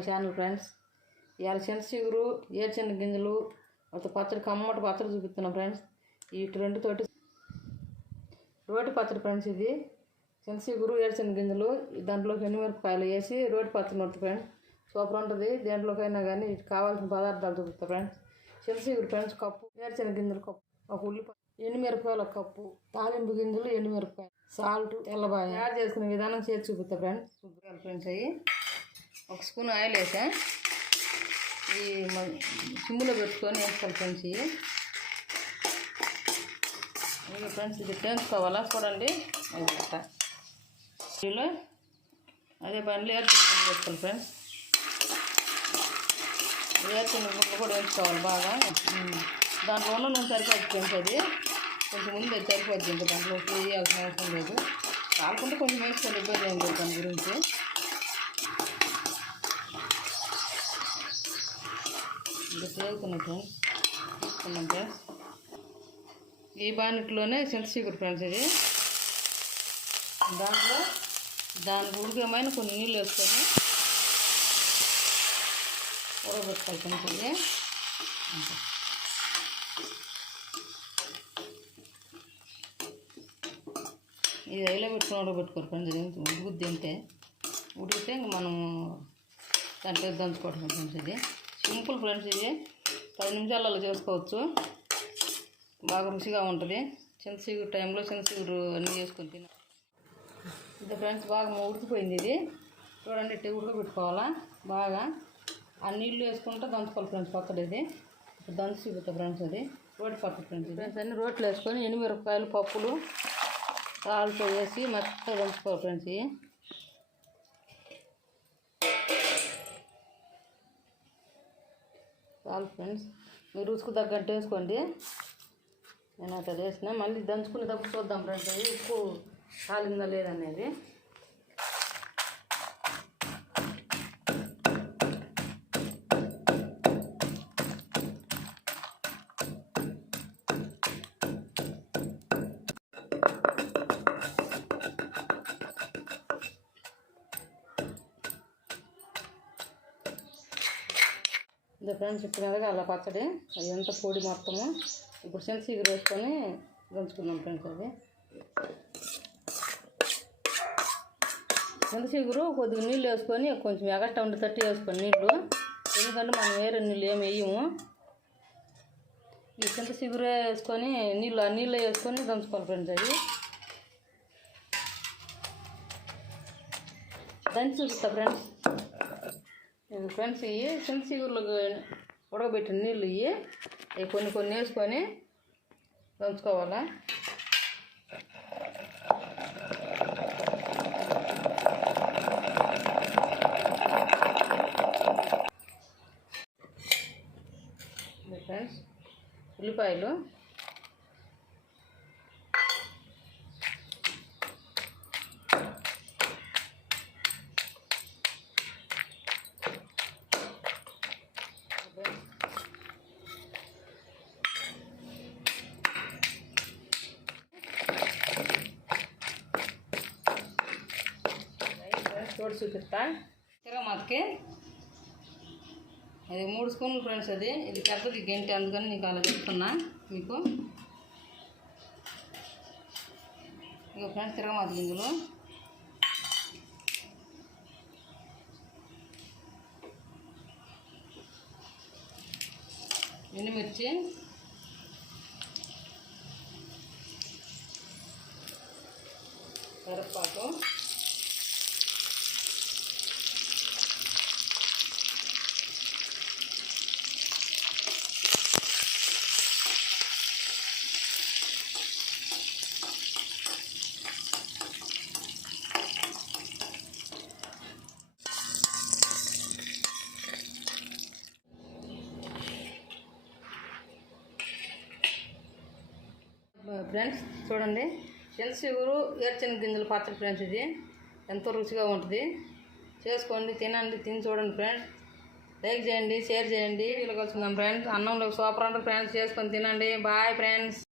మన channel friends. ఇవాళ చిన్న చిగురు ఏర్చిన గింజలు ఒక పచ్చడి కమ్మటి పచ్చడి చూపిస్తున్నాం ఫ్రెండ్స్. వీటి రెండుతోటి రోటి పచ్చడి ఫ్రెండ్స్ ఇది. చిన్న చిగురు ఏర్చిన గింజలు దాంట్లోకి ఎండుమిరపకాయలు వేసి రోటి పచ్చడి ఉంటుంది ఫ్రెండ్స్. సూపర్ ఉంటుంది. దేంట్లోకైనా కానీ కావాల్సిన పదార్థాలు చూపిస్తా ఫ్రెండ్స్. చిన్న చిగురు ఫ్రెండ్స్ కప్పు ఏర్చిన గింజలు కప్పు ఒక ఉల్లిపాయ ఎండుమిరపకాయలు ఒక కప్పు తాలింపు గింజలు ఎండుమిరపకాయలు సాల్ట్ తెల్లబాయ తయారు చేసుకునే విధానం చేసి చూపిస్తా ఫ్రెండ్స్. చూపించాలి ఫ్రెండ్స్ అవి ఒక స్పూన్ ఆయిల్ వేసా. ఈ సిమ్లో పెట్టుకొని వేసుకోవాలి ఫ్రెండ్స్ ఇవి. ఫ్రెండ్స్ ఇది టేసుకోవాలా చూడండి. అది అదే పనిలో ఏర్చుకుని వేసుకోవాలి ఫ్రెండ్స్. ఏర్చిన గుడ్లు కూడా వేసుకోవాలి బాగా. దాంట్లో ఉన్న నూనె సరిపోద్ది ఫ్రెండ్స్ అది. కొంచెం ముందు అది సరిపోద్ది ఇంకా దాంట్లో వేయాల్సిన అవసరం లేదు. కాకుండా కొంచెం వేసుకోవాలి ఇబ్బంది ఏం లేదు దాని గురించి. ఇంకా చేరుకున్నాం ఫ్రెండ్స్ తీసుకున్నాం ఫ్రెండ్స్ ఈ బానిట్లోనే చింత చిగురు ఫ్రెండ్స్ ఇది. దాంట్లో దానికి ఉడికమైన కొన్ని నీళ్ళు వేసుకొని ఉడకబెట్టుకోవాలి ఫ్రెండ్స్ ఇది. ఇది అయిలో పెట్టుకుని ఉడకబెట్టుకోరు ఫ్రెండ్స్ ఇది. ఉడుకుద్ది తింటే ఉడికితే ఇంక మనం దాంట్లో దంచుకోవడం ఫ్రెండ్స్ ఇది. సింపుల్ ఫ్రెండ్స్ ఇది. పది నిమిషాలలో చేసుకోవచ్చు. బాగా రుచిగా ఉంటుంది. చింతసిగురు టైంలో చింతసిగురు అన్నీ చేసుకొని తిన ఇది ఫ్రెండ్స్ బాగా ఉడికిపోయింది ఇది. చూడండి ఇట్లా ఉడకబెట్టుకోవాలా బాగా. ఆ నీళ్ళు వేసుకుంటే దంచుకోవాలి ఫ్రెండ్స్ పక్కన ఇది. ఇప్పుడు దంచి చూపుతా ఫ్రెండ్స్ అది. రోటి పక్క ఫ్రెండ్స్ ఫ్రెండ్స్ అన్ని రోట్లు వేసుకొని ఎనిమిరపకాయలు పప్పులు సాల్ట్ వేసి మెత్తగా దంచుకోవాలి ఫ్రెండ్స్ ఇవి చాలు ఫ్రెండ్స్. మీరు రుచుకు తగ్గట్టు వేసుకోండి. నేను అట్లా వేసిన మళ్ళీ దంచుకునేటప్పుడు చూద్దాం ఫ్రెండ్స్. అది ఉప్పు కాలిందా లేదనేది ఇది ఫ్రెండ్స్ ఇప్పుడు అలా పచ్చడి. అది ఎంత పొడి మొత్తము? ఇప్పుడు చిన్న చీకరు వేసుకొని దంచుకున్నాం ఫ్రెండ్స్ అది. చింత చిగురు? కొద్దిగా నీళ్ళు వేసుకొని కొంచెం ఎగట్ట ఉండి తట్టి వేసుకొని నీళ్ళు. ఎందుకంటే మనం వేరే నీళ్ళు ఏమి వేయము. ఈ చింత చిగురే వేసుకొని నీళ్ళు ఆ నీళ్ళు వేసుకొని దంచుకోవాలి ఫ్రెండ్స్ అది. దంచి చూపిస్తా ఫ్రెండ్స్. ఫ్రెండ్స్ ఇవి చిన్న చిగురులు ఉడకబెట్టిన నీళ్ళు ఇవి అవి కొన్ని కొన్ని వేసుకొని దంచుకోవాలా? ఫ్రెండ్స్ ఉల్లిపాయలు. తోడు చూపిస్తా. తిరగమాతకి అది మూడు స్పూన్లు ఫ్రెండ్స్ అది. ఇది పెద్దది గంటి అందుకని నీకు అలా చెప్తున్నా మీకు. ఇక ఫ్రెండ్స్ తిరగమాత గింజలు ఎండుమిర్చి. కరివేపాకు. ఫ్రెండ్స్ చూడండి. చిగురు ఏర్చిన గింజల పచ్చడి ఫ్రెండ్స్ ఇది. ఎంతో రుచిగా ఉంటుంది. చేసుకోండి తినండి తిని చూడండి ఫ్రెండ్స్. లైక్ చేయండి షేర్ చేయండి. వీళ్ళు కలుసుకుందాం ఫ్రెండ్స్. అన్నంలో సూపర్ ఉంటుంది ఫ్రెండ్స్. చేసుకొని తినండి. Bye friends.